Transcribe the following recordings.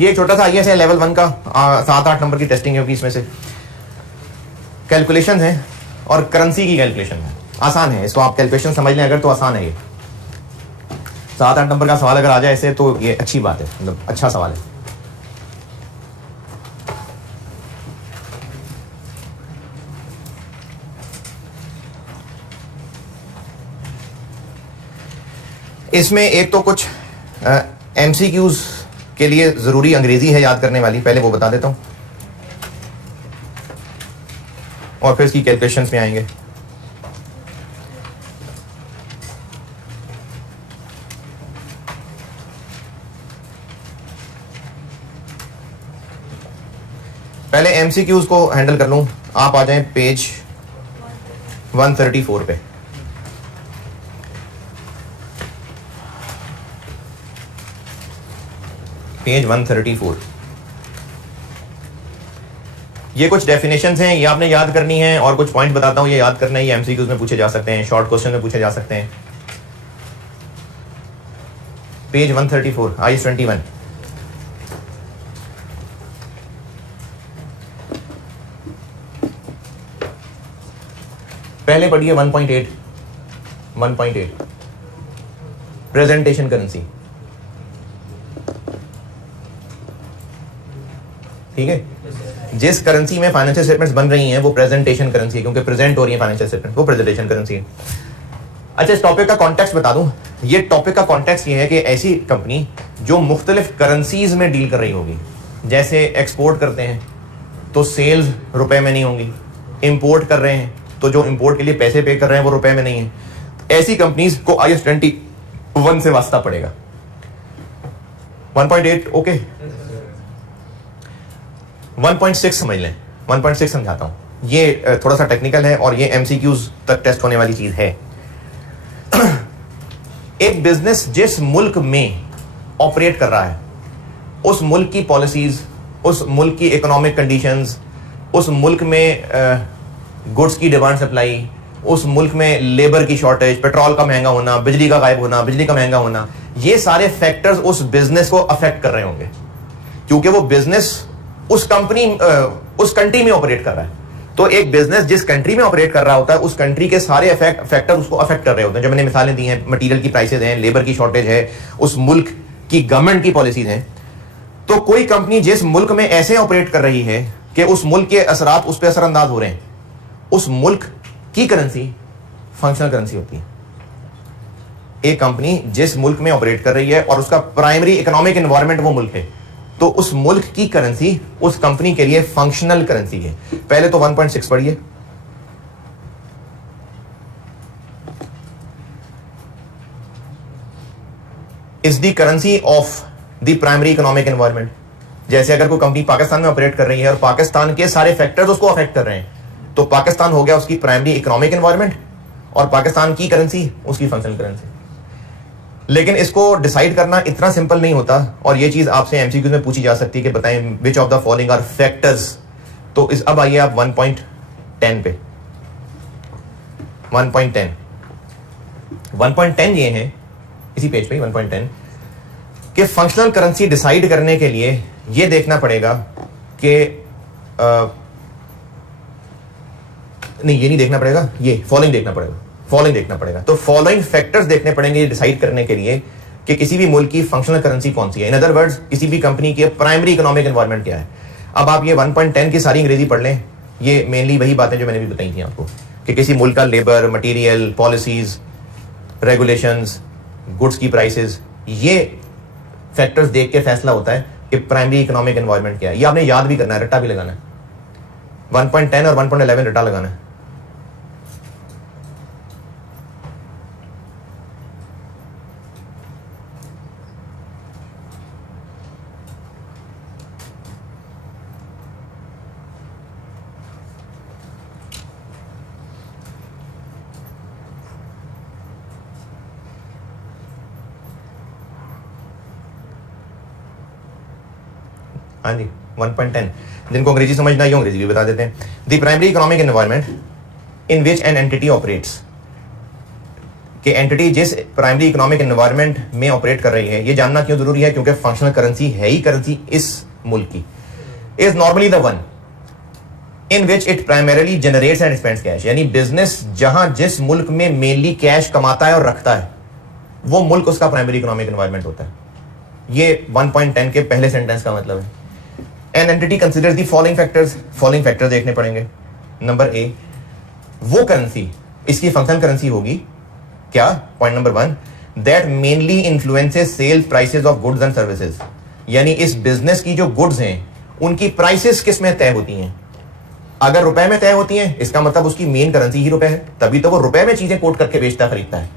ये एक छोटा सा आईएएस है लेवल 1 का, 7-8 नंबर की टेस्टिंग होगी इसमें से। कैलकुलेशन है और करेंसी की कैलकुलेशन है, आसान है, इसको आप कैलकुलेशन समझ लें अगर तो आसान है। ये 7-8 नंबर का सवाल अगर आ जाए ऐसे तो ये अच्छी बात है, मतलब अच्छा सवाल है। इसमें एक तो कुछ एमसीक्यूज के लिए जरूरी अंग्रेजी है याद करने वाली, पहले वो बता देता हूं और फिर इसकी कैलकुलेशंस में आएंगे। पहले एमसीक्यूज को हैंडल कर लूं, आप आ जाएं पेज 134 पे। पेज 134। ये कुछ डेफिनेशंस हैं, ये आपने याद करनी है, और कुछ पॉइंट बताता हूं, ये याद करना है। ये एमसीक्यूज में पूछे जा सकते हैं, शॉर्ट क्वेश्चन में पूछे जा सकते हैं। Page 134 IS 21। पहले पढ़िए 1.8 प्रेजेंटेशन करेंसी, ठीक है। जिस करेंसी में फाइनेंशियल स्टेटमेंट्स बन रही हैं वो प्रेजेंटेशन करेंसी है, क्योंकि प्रेजेंट हो रही है फाइनेंशियल स्टेटमेंट, वो प्रेजेंटेशन करेंसी है। अच्छा, इस टॉपिक का कॉन्टेक्स्ट बता दूं। ये टॉपिक का कॉन्टेक्स्ट ये है कि ऐसी कंपनी जो मुख्तलिफ करेंसीज में डील कर रही होगी, जैसे एक्सपोर्ट करते हैं तो सेल्स रुपए में नहीं होंगी, इंपोर्ट कर रहे हैं तो जो इंपोर्ट के लिए पैसे पे कर रहे हैं वो रुपए में नहीं है, ऐसी कंपनीज को IS 21 से वास्ता पड़ेगा। 1.8 ओके। 1.6 समझ लें, 1.6 समझाता हूं। ये थोड़ा सा टेक्निकल है और ये एमसीक्यूज तक टेस्ट होने वाली चीज है। एक बिजनेस जिस मुल्क में ऑपरेट कर रहा है, उस मुल्क की पॉलिसीज, उस मुल्क की इकोनॉमिक कंडीशंस, उस मुल्क में गुड्स की डिमांड सप्लाई, उस मुल्क में लेबर की शॉर्टेज, पेट्रोल का महंगा होना, बिजली का गायब होना, बिजली का महंगा होना, ये सारे फैक्टर्स उस बिजनेस को अफेक्ट कर रहे होंगे, क्योंकि वो बिजनेस उस कंट्री में ऑपरेट कर रहा है। तो एक बिजनेस जिस कंट्री में ऑपरेट कर रहा होता है, उस कंट्री के सारे फैक्टर उसको अफेक्ट कर रहे होते हैं। जो मैंने मिसालें दी हैं, मटेरियल की प्राइसेस हैं, लेबर की शॉर्टेज है, उस मुल्क की गवर्नमेंट की पॉलिसीज हैं। तो कोई कंपनी जिस मुल्क में ऐसे ऑपरेट कर रही है कि उस मुल्क के असरात उस पर असरअंदाज हो रहे हैं, उस मुल्क की करेंसी फंक्शनल करेंसी होती है। एक कंपनी जिस मुल्क में ऑपरेट कर रही है और उसका प्राइमरी इकोनॉमिक एनवायरनमेंट वो मुल्क है, तो उस मुल्क की करेंसी उस कंपनी के लिए फंक्शनल करेंसी है। पहले तो 1.6 पढ़िए। Is the currency of the primary economic environment. जैसे अगर कोई कंपनी पाकिस्तान में ऑपरेट कर रही है और पाकिस्तान के सारे फैक्टर्स उसको अफेक्ट कर रहे हैं, तो पाकिस्तान हो गया उसकी प्राइमरी इकोनॉमिक एनवायरनमेंट और पाकिस्तान की करेंसी उसकी फंक्शनल करेंसी। लेकिन इसको डिसाइड करना इतना सिंपल नहीं होता, और ये चीज आपसे एमसीक्यू में पूछी जा सकती है कि बताएं which of the following are factors. तो इस अब आइए आप 1.10 पे। 1.10 ये है इसी पेज पे 1.10 कि फंक्शनल करेंसी डिसाइड करने के लिए ये देखना पड़ेगा कि नहीं, ये नहीं देखना पड़ेगा, ये फॉलोइंग देखना पड़ेगा। तो फॉलोइंग फैक्टर्स देखने पड़ेंगे डिसाइड करने के लिए कि किसी भी मुल्क की फंक्शनल करेंसी कौन सी है। इन अदर वर्ड्स, किसी भी कंपनी की प्राइमरी इकोनॉमिक एनवायरनमेंट क्या है। अब आप ये 1.10 की सारी अंग्रेजी पढ़ लें, ये मेनली वही बातें जो मैंने भी बताई थी आपको कि किसी मुल्क का labour, material, policies, regulations, goods की प्राइसेस, ये फैक्टर्स देख के फैसला होता है कि प्राइमरी इकोनॉमिक एनवायरनमेंट क्या है। ये आपने याद भी करना है, रट्टा भी लगाना है। 1.10 और 1.11 रट्टा लगाना है। हाँ जी, 1.10। जिनको अंग्रेजी समझना है अंग्रेजी भी बता देते हैं। The primary economic environment in which an entity operates. कि एंटिटी जिस प्राइमरी इकोनॉमिक एनवायरनमेंट में ऑपरेट कर रही है, ये जानना क्यों जरूरी है? क्योंकि फंक्शनल करेंसी है ही करेंसी इस मुल्क की, is normally the one in which it primarily generates and spends cash. यानी बिजनेस जहां जिस मुल्क में मेनली कैश कमाता है और रखता है, वो मुल्क उसका प्राइमरी इकोनॉमिक एनवायरनमेंट होता है। ये 1.10 के पहले सेंटेंस का मतलब है। An entity considers the following factors, following factors देखने पड़ेंगे। नंबर ए, वो करेंसी, इसकी फंक्शनल करेंसी होगी क्या? Point number 1, that mainly influences sale prices of goods and services. यानी इस बिजनेस की जो गुड्स हैं उनकी प्राइसेस किस में तय होती हैं? अगर रुपए में तय होती हैं, इसका मतलब उसकी मेन करेंसी ही रुपए है, तभी तो वो रुपए में चीजें कोट करके बेचता खरीदता है।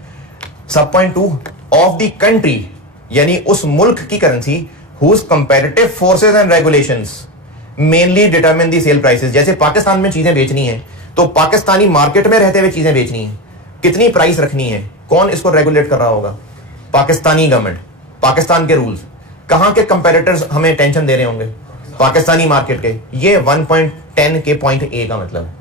सब पॉइंट 2, ऑफ द कंट्री, यानी उस मुल्क की currency whose comparative forces and regulations mainly determine the sale prices. जैसे पाकिस्तान में चीजें बेचनी है तो पाकिस्तानी मार्केट में रहते हुए चीजें बेचनी है, कितनी प्राइस रखनी है, कौन इसको रेगुलेट कर रहा होगा? पाकिस्तानी गवर्नमेंट, पाकिस्तान के रूल्स। कहां के कंपैरेटर्स हमें टेंशन दे रहे होंगे? पाकिस्तानी मार्केट के। ये 1.10 के पॉइंट ए का मतलब है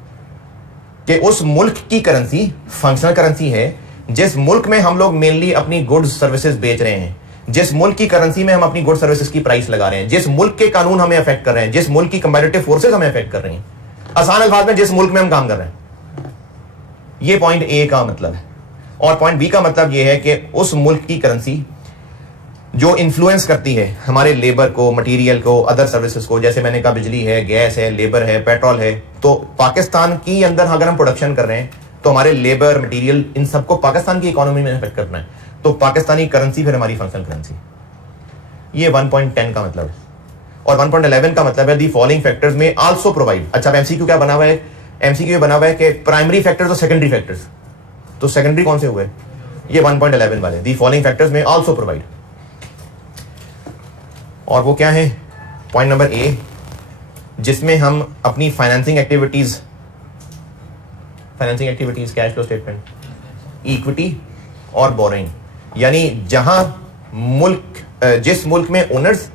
कि उस मुल्क की करेंसी फंक्शनल करेंसी है जिस मुल्क में हम लोग मेनली अपनी गुड्स सर्विसेज बेच रहे हैं, जिस मुल्क की करेंसी में हम अपनी गुड्स सर्विसेज की प्राइस लगा रहे हैं, जिस मुल्क के कानून हमें अफेक्ट कर रहे हैं, जिस मुल्क की कंपैरेटिव फोर्सेस हमें अफेक्ट कर रही हैं। आसान अल्फाज में जिस मुल्क में हम काम कर रहे हैं। ये पॉइंट ए का मतलब है। और पॉइंट बी का मतलब यह है कि उस मुल्क की करेंसी जो इन्फ्लुएंस करती है हमारे लेबर को, मटेरियल को, अदर सर्विसेज को। जैसे मैंने कहा बिजली है, गैस है, लेबर है, पेट्रोल है। तो पाकिस्तान की अंदर अगर हम प्रोडक्शन कर रहे हैं तो हमारे लेबर, मटेरियल, इन सबको पाकिस्तान की इकोनॉमी में इफेक्ट करना है। तो पाकिस्तानी करेंसी फिर हमारी फंक्शनल करेंसी। ये 1.10 का मतलब है। और 1.11 का मतलब है दी फॉलोइंग फैक्टर्स में आल्सो प्रोवाइड। अच्छा, एमसीक्यू क्या बना हुआ है? एमसीक्यू बना हुआ है कि प्राइमरी फैक्टर्स और सेकेंडरी फैक्टर्स। तो सेकेंडरी कौन से हुए? ये 1.11 वाले, दी फॉलोइंग फैक्टर्स में आल्सो प्रोवाइड। और वो क्या है? पॉइंट नंबर ए, जिसमें हम अपनी financing activities cash flow statement, equity और बोरिंग, यानी जहां मुल्क, जिस मुल्क में ओनर्स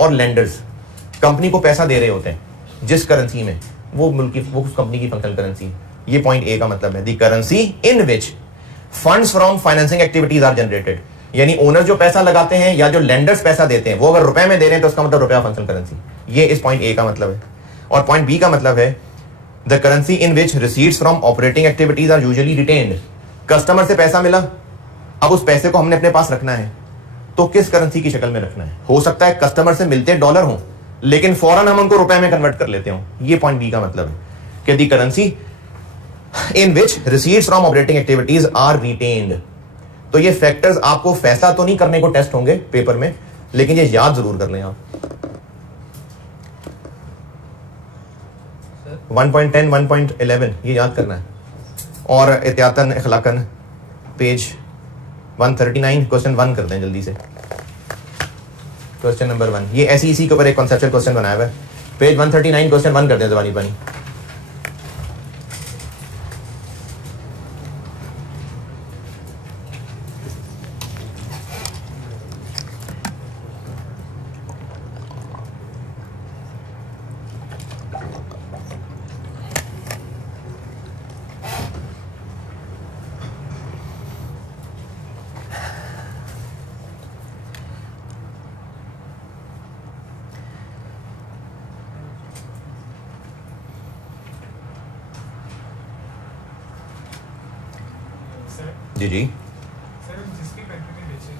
और लेंडर्स कंपनी को पैसा दे रहे होते हैं जिस करेंसी में, वो मुल्क की, वो उस कंपनी की फंक्शनल करेंसी। ये पॉइंट ए का मतलब है, the currency in which funds from financing activities are generated. यानी ओनर जो पैसा लगाते हैं या जो लेंडर्स पैसा देते हैं, वो अगर रुपए में दे रहे हैं तो उसका मतलब रुपया फंक्शनल करेंसी। ये इस पॉइंट ए का मतलब है। और पॉइंट बी का मतलब है the currency in which receipts from operating activities are usually retained. Customer से पैसा मिला, अब उस पैसे को हमने अपने पास रखना है, तो किस करेंसी की शक्ल में रखना है? हो सकता है कस्टमर से मिलते डॉलर हो, लेकिन फौरन हम उनको रुपए में कन्वर्ट कर लेते हो। ये पॉइंट बी का मतलब है कि the currency in which receipts from operating activities are retained. तो ये फैक्टर्स आपको फैसला तो नहीं करने को टेस्ट होंगे पेपर में, लेकिन ये याद जरूर कर लें आप। 1.10, 1.11 ये याद करना है। और एहतियातन इखलाकन पेज 139 क्वेश्चन 1 कर दें जल्दी से। क्वेश्चन नंबर 1, ये ऐसी इसी के ऊपर एक कॉन्सेप्चुअल क्वेश्चन बनाया हुआ है। पेज 139 क्वेश्चन 1 कर दें जबानी पानी। जी जी सर, हम जिस भी कंट्री में बेचें,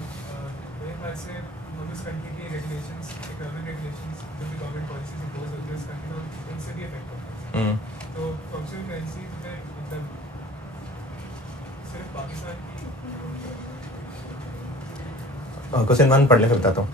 मेरे ख्याल से हम उस कंट्री की रेगुलेशंस, इकोनॉमिक रेगुलेशंस, जो भी गवर्नमेंट पॉलिसीज इम्पोज होती है उस कंट्री में, उनसे भी इफेक्ट होता है। तो फंक्शनल करेंसी में मतलब सिर्फ पाकिस्तान की। क्वेश्चन 1 पढ़ लें फिर बताता हूँ।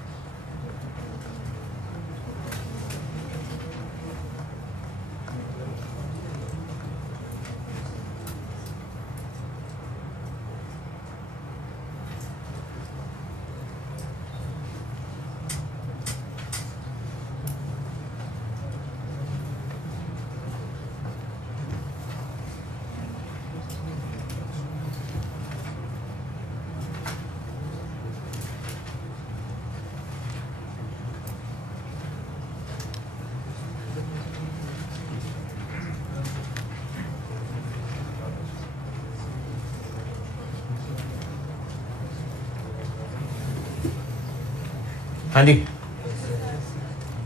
हाँ जी,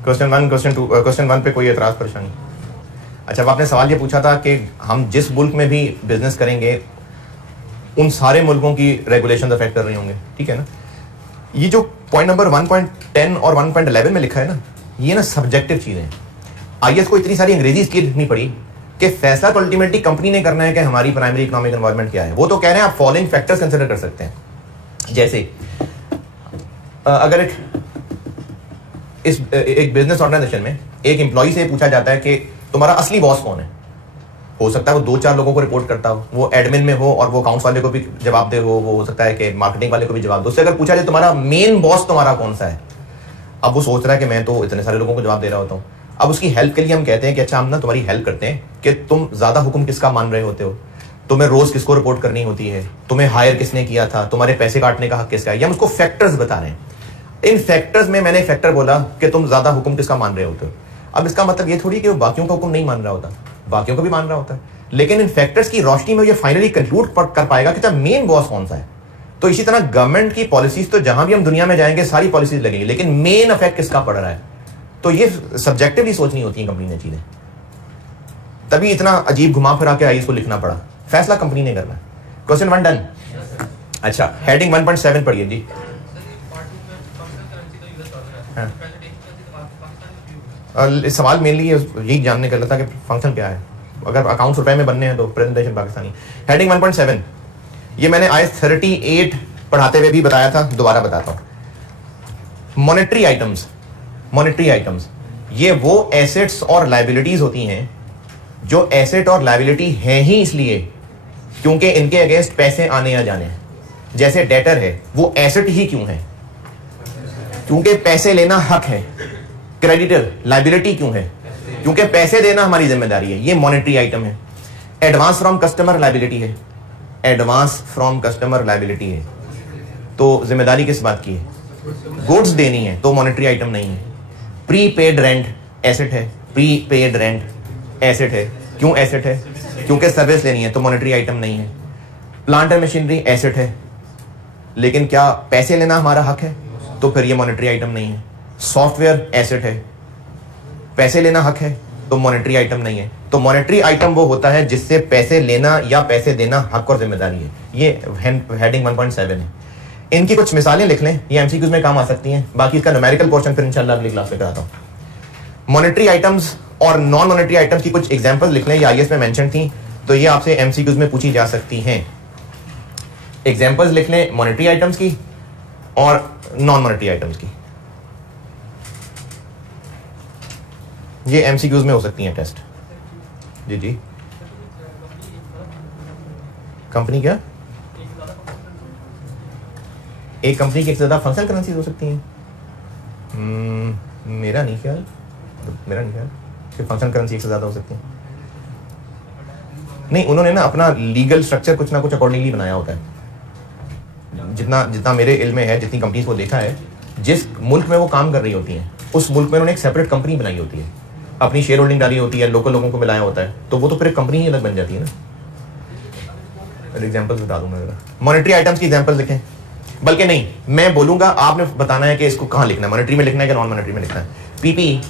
क्वेश्चन 1, क्वेश्चन 1 पे कोई एतराज़ परेशानी? अच्छा, अब आपने सवाल ये पूछा था कि हम जिस मुल्क में भी बिजनेस करेंगे उन सारे मुल्कों की रेगुलेशन अफेक्ट कर रही होंगे, ठीक है ना? ये जो पॉइंट नंबर 1.10 और 1.11 में लिखा है ना, ये ना सब्जेक्टिव चीज़ें हैं। आईएएस को इतनी सारी अंग्रेजी इसकी लिखनी पड़ी कि फैसला तो अल्टीमेटली कंपनी ने करना है कि हमारी प्राइमरी इकोनॉमिक एनवायरनमेंट क्या है। वो तो कह रहे हैं आप फॉलोइंग फैक्टर्स कंसिडर कर सकते हैं, जैसे अगर एक बिजनेस ऑर्गेनाइजेशन में एक एम्प्लॉय से पूछा जाता है कि तुम्हारा असली बॉस कौन है, हो सकता है वो 2-4 लोगों को रिपोर्ट करता हो, वो एडमिन में हो और वो अकाउंट्स वाले को भी जवाब दे वो हो सकता है कि मार्केटिंग वाले को भी जवाब दो। उससे अगर पूछा जाए तुम्हारा मेन बॉस तुम्हारा कौन सा है, अब वो सोच रहा है कि मैं तो इतने सारे लोगों को जवाब दे रहा होता हूँ। अब उसकी हेल्प के लिए हम कहते हैं कि अच्छा हम ना तुम्हारी हेल्प करते हैं कि तुम ज्यादा हुक्म किसका मान रहे होते हो, तुम्हें रोज किसको रिपोर्ट करनी होती है, तुम्हें हायर किसने किया था, तुम्हारे पैसे काटने का हक किसका है, ये हम उसको फैक्टर्स बता रहे हैं। इन फैक्टर्स में मैंने फैक्टर बोला कि तुम ज्यादा हुक्म किसका मान रहे होते हो। अब इसका मतलब ये थोड़ी कि वो बाकियों का हुक्म नहीं मान रहा होता, बाकियों का भी मान रहा होता है, लेकिन इन फैक्टर्स की रोशनी में ये फाइनली कंक्लूड कर पाएगा कि मेन बॉस कौन सा है। तो इसी तरह गवर्नमेंट की पॉलिसीज तो जहां भी हम दुनिया में जाएंगे सारी पॉलिसीज लगेंगी, लेकिन मेन इफेक्ट किसका पड़ रहा है, तो ये सब्जेक्टिवली सोचनी होती है कंपनी ने चीजें। तभी इतना अजीब घुमा फिरा के आईएएस को लिखना पड़ा, फैसला कंपनी ने करना है। Question 1 done. अच्छा, हेडिंग 1.7 पढ़िए जी। सवाल मेनली यही जानने का था कि फंक्शन क्या है, अगर अकाउंट्स रुपए में बनने हैं तो प्रेजेंटेशन पाकिस्तानी। हेडिंग 1.7 ये मैंने आयत 38 पढ़ाते हुए भी बताया था, दोबारा बताता हूं। मॉनेटरी आइटम्स, मॉनेटरी आइटम्स ये वो एसेट्स और लायबिलिटीज होती हैं जो एसेट और लायबिलिटी हैं ही इसलिए क्योंकि इनके अगेंस्ट पैसे आने या जाने हैं। जैसे डेटर है, वो एसेट ही क्यों है, क्योंकि पैसे लेना हक है। क्रेडिटर लायबिलिटी क्यों है, क्योंकि पैसे देना हमारी जिम्मेदारी है, ये मॉनेटरी आइटम है। एडवांस फ्रॉम कस्टमर लायबिलिटी है, एडवांस फ्रॉम कस्टमर लायबिलिटी है, तो जिम्मेदारी किस बात की है, गुड्स देनी है, तो मॉनेटरी आइटम नहीं है। प्री पेड रेंट एसेट है, प्री पेड रेंट एसेट है, क्यों एसेट है, क्योंकि सर्विस लेनी है, तो मॉनेटरी आइटम नहीं है। प्लांट एंड मशीनरी एसेट है, लेकिन क्या पैसे लेना हमारा हक है, तो फिर ये मॉनेटरी आइटम नहीं है। सॉफ्टवेयर एसेट है, पैसे लेना हक है, तो मॉनेटरी आइटम नहीं है। तो मॉनेटरी आइटम वो होता है जिससे पैसे लेना या पैसे देना हक और जिम्मेदारी है। ये हेडिंग 1.7 है। इनकी कुछ मिसालें लिख लें, ये एमसीक्यूज में काम आ सकती हैं। बाकी इसका न्यूमेरिकल पोर्शन फिर इंशाल्लाह अगली क्लास में कराता हूं। मॉनेटरी आइटम्स और नॉन मॉनेटरी आइटम्स की कुछ एग्जांपल्स लिख लें, ये आईएएस में मेंशन थी, तो ये आपसे एमसीक्यूज में पूछी जा सकती हैं। एग्जांपल्स लिख लें मॉनेटरी आइटम्स की और नॉन मॉनेटरी आइटम्स की, ये एमसीक्यूज में हो सकती हैं टेस्ट। जी जी, कंपनी क्या, एक कंपनी की एक से ज्यादा फंक्शनल करेंसीज हो सकती हैं। मेरा नहीं ख्याल कि फंक्शनल करेंसी एक से ज्यादा हो सकती है। नहीं, उन्होंने ना अपना लीगल स्ट्रक्चर कुछ ना कुछ अकॉर्डिंगली बनाया होता है। जितना मेरे इल्म में है, जितनी कंपनीज को देखा है, जिस मुल्क में वो काम कर रही होती हैं उस मुल्क में उन्होंने एक सेपरेट कंपनी बनाई होती है, अपनी शेयर होल्डिंग डाली होती है, लोकल लोगों को मिलाया होता है, तो वो तो फिर एक कंपनी ही अलग बन जाती है ना। एग्जांपल्स बता दूंगा जरा। मॉनेटरी आइटम्स की एग्जांपल लिखें, बल्कि नहीं, मैं बोलूंगा, आपने बताना है कि इसको कहां लिखना है, मॉनेटरी में लिखना है कि नॉन मॉनेटरी में लिखना है। पीपी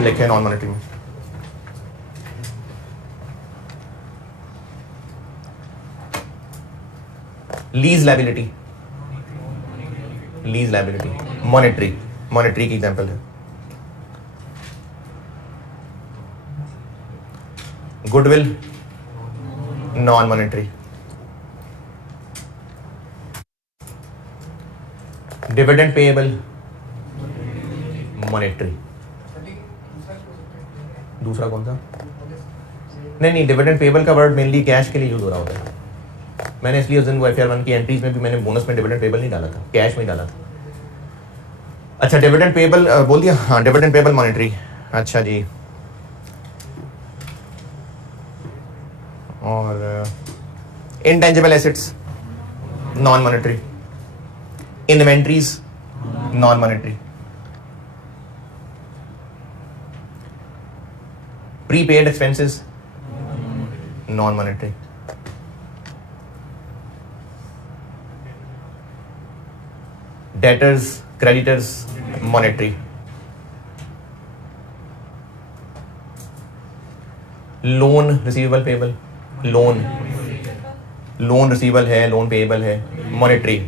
लिखे नॉन मॉनेटरी में। Lease liability, lease liability monetary की एग्जांपल है। Goodwill non monetary. Dividend payable monetary. दूसरा कौन सा, नहीं, डिविडेंड पेएबल का वर्ड मेनली कैश के लिए यूज हो रहा होता है। मैंने इसलिए उस दिन FR 1 की एंट्रीज में भी मैंने बोनस में डिविडेंड पेएबल नहीं डाला था, कैश में डाला था। अच्छा, डिविडेंड पेएबल बोल दिया, हाँ, डिविडेंड पेएबल मॉनेटरी। अच्छा जी, और intangible assets non monetary, inventories non monetary, prepaid expenses non monetary, debtors creditors monetary, loan receivable payable, loan receivable है, लोन पेएबल है, monetary,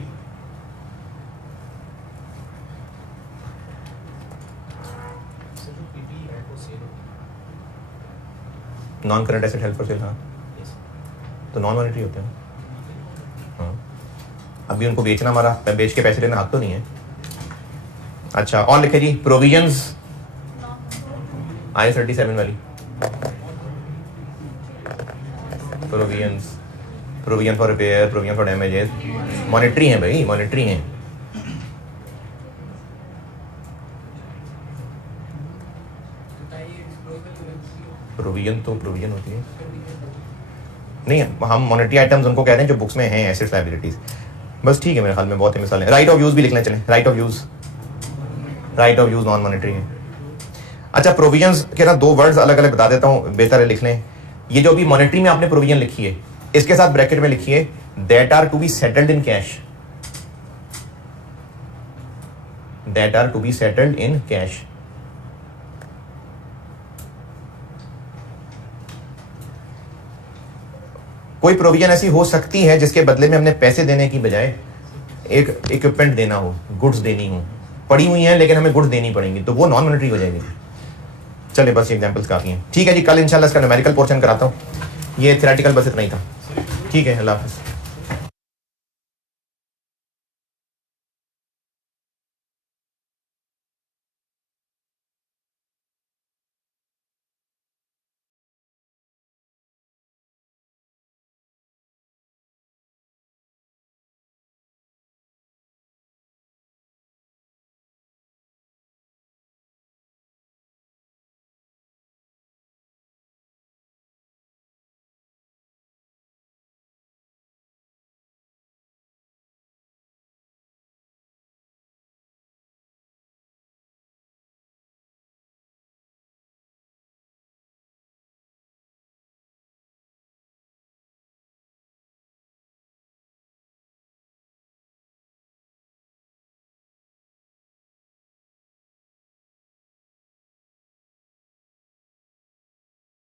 non current asset held for sale, हाँ तो non monetary होते हैं। हाँ अभी उनको बेचना, हमारा बेच के पैसे लेना हक तो नहीं है। अच्छा और लिखे जी प्रोविजंस, IAS 37 वाली provisions, provision for repair, provision for damages, monetary है भाई, मॉनेटरी है। प्रोविजन तो प्रोविजन होती है नहीं, हम मॉनेटरी आइटम्स उनको कहते हैं जो बुक्स में हैं, एसेट्स लायबिलिटीज। बस ठीक है, मेरे ख्याल में बहुत ही मिसाल है। राइट ऑफ यूज भी लिखना चले, right of use, right of use non monetary है। अच्छा प्रोविजंस के ना दो वर्ड्स अलग अलग बता देता हूँ, बेहतर है लिख लें। ये जो अभी मॉनेटरी में आपने प्रोविजन लिखी है, इसके साथ ब्रैकेट में लिखिए that are to be settled in cash, that are to be settled in cash. कोई प्रोविजन ऐसी हो सकती है जिसके बदले में हमने पैसे देने की बजाय एक इक्विपमेंट देना हो, गुड्स देनी हो, पड़ी हुई हैं लेकिन हमें गुड्स देनी पड़ेंगी, तो वो नॉन मॉनेटरी हो जाएगी। चले बस एग्जांपल्स काफी हैं। ठीक है जी, कल इंशाल्लाह इसका न्यूमेरिकल पोर्शन कराता हूँ, ये थ्योरेटिकल बस इतना ही था। ठीक है, अल्लाह हाफिज़।